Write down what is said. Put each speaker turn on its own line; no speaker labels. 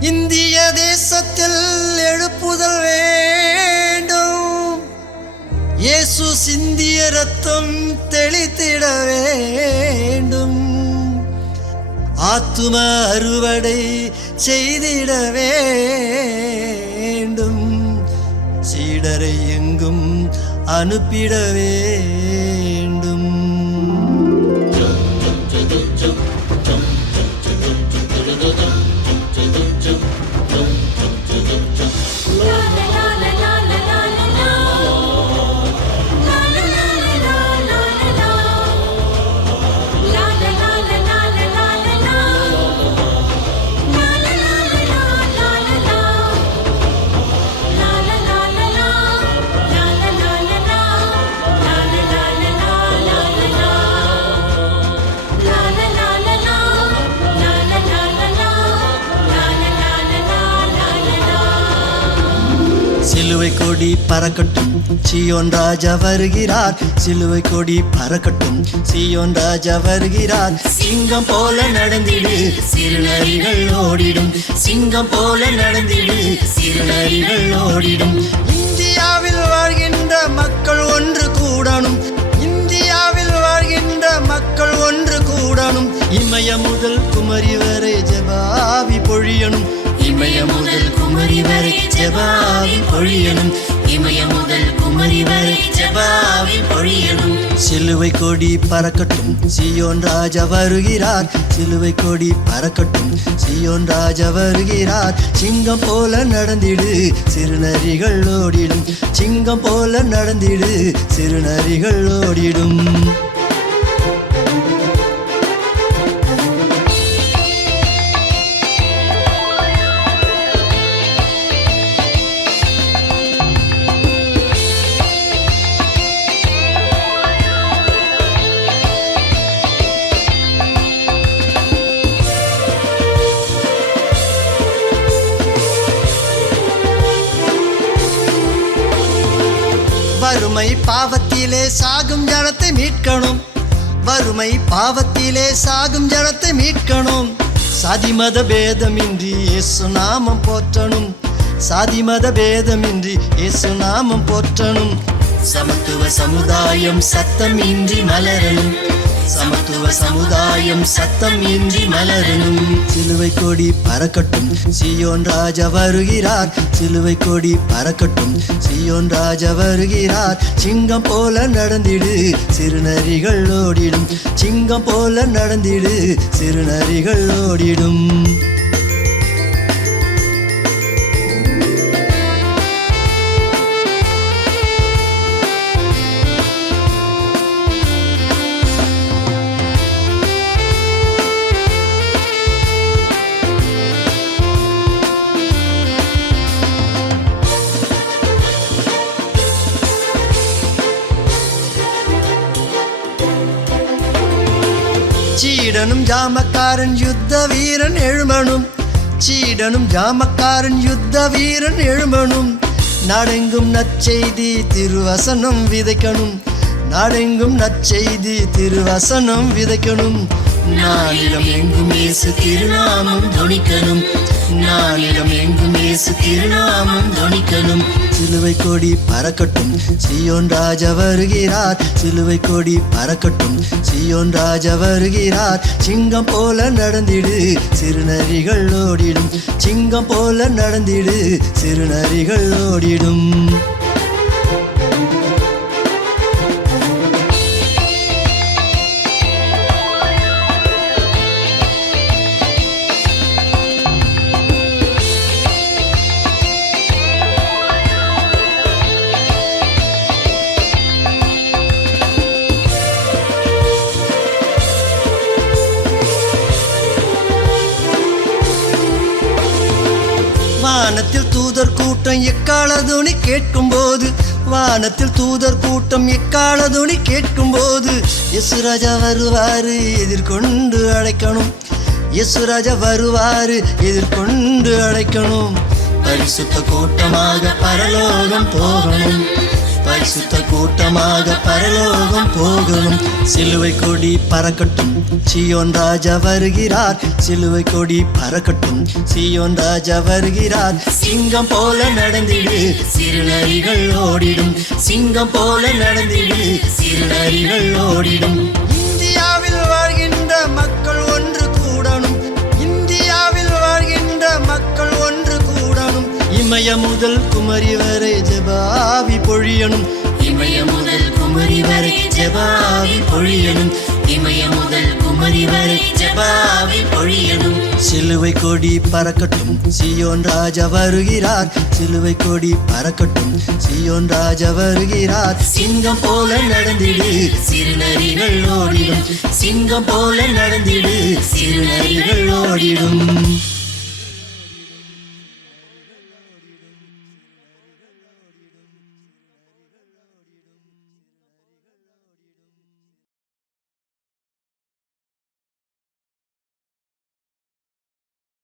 இந்திய தேசத்தில் எழுப்புதல் வேண்டும். இயேசு சிந்திய ரத்தம் தெளித்திட வேண்டும். ஆத்தும அறுவடை செய்திட வேண்டும். சீடரை எங்கும் அனுப்பிட வேண்டும். கொடி பறக்கட்டும். சியோன் ராஜா வருகிறார். சிலுவை கொடி பறக்கட்டும். சியோன் ராஜா வருகிறார். சிங்கம் போல நடந்திடு. சிறுநரிகள் ஓடிடும். சிங்கம் போல நடந்திடு. சிறுநரிகள் ஓடிடும். ஜபாவில் பொழியணும் இமய முதல் குமரி வரை ஜபாவில் பொழியணும் சிலுவை கொடி பறக்கட்டும் சியோன் ராஜா வருகிறார். சிலுவை கொடி பறக்கட்டும் சியோன் ராஜா வருகிறார். சிங்கம் போல நடந்திடு சிறுநரிகள் ஓடிடும். சிங்கம் போல நடந்திடு சிறுநரிகள் ஓடிடும். வறுமை பாவத்திலே சாகும் ஜனத்தை மீட்கணும். வறுமை பாவத்திலே சாகும் ஜனத்தை மீட்கணும். சாதிமத பேதமின்றி இயேசு நாமம் போற்றணும். சாதிமத பேதமின்றி இயேசு நாமம் போற்றணும். சமத்துவ சமுதாயம் சத்தமின்றி மலரணும். சமத்துவ சமுதாயம் சத்தம் இன்றி மலரும் சிலுவை கொடி பறக்கட்டும். சியோன் ராஜா வருகிறார். சிலுவை கொடி பறக்கட்டும். சியோன் ராஜா வருகிறார். சிங்கம் போல நடந்திடு. சிறுநரிகள் ஓடிடும். சிங்கம் போல நடந்திடு. சிறுநரிகள் ஓடிடும். சீடனும் ஜாமக்காரன் யுத்த வீரன் எழுமனும். சீடனும் ஜாமக்காரன் யுத்த வீரன் எழுமனும். நாடெங்கும் நற்செய்தி திருவசனம் விதைக்கணும். நாடெங்கும் நற்செய்தி திருவசனம் விதைக்கணும். நாளிடம் எங்கும் இயேசு திருநாமம் துணிக்கணும். நாளிடம் எங்கும் இயேசு திருநாமம் தொனிக்கணும் சிலுவை கொடி பறக்கட்டும். சியோன் ராஜா வருகிறார். சிலுவை கொடி பறக்கட்டும். சியோன் ராஜா வருகிறார். சிங்கம் போல நடந்திடு சிறுநரிகள் ஓடிடும். சிங்கம் போல நடந்திடு சிறுநரிகள் ஓடிடும். வானத்தில் தூதர் கூட்டம் எக்காலதுனி கேட்கும் போது வானத்தில் தூதர் கூட்டம் எக்காலதுனி கேட்கும் போது யசுராஜா வருவாரு எதிர்கொண்டு அழைக்கணும். யசுராஜா வருவாரு எதிர்கொண்டு அழைக்கணும். பரிசுத்த கூட்டமாக பரலோகம் போகணும். பரிசுத்த கூட்டமாக பரலோகம் போகணும் சிலுவை கொடி பறக்கட்டும். சியோன் ராஜா வருகிறார். சிலுவை கொடி பறக்கட்டும். சியோன் ராஜா வருகிறார். சிங்கம் போல நடந்திடு. சிறுநரிகள் ஓடிடும். சிங்கம் போல நடந்திடு. சிறுநரிகள் ஓடிடும். இந்தியாவில் வாழ்கின்ற மக்கள் ஒன்று கூடணும். இமய முதல் குமரி வரை ஜெபாவி பொழியணும்.
இமய முதல் குமரி வரை ஜபாவி பொழியணும். இமய முதல் குமரி வரை ஜபாவி பொழியணும்.
சிலுவை கொடி பறக்கட்டும். சியோன் ராஜா வருகிறார். சிலுவை கொடி பறக்கட்டும். சியோன் ராஜா வருகிறார். சிங்கம் போல நடந்திடு.
சிறுநரிகள் ஓடிடும். சிங்கம் போல நடந்திடு. சிறுநரிகள்
ஓடிடும்.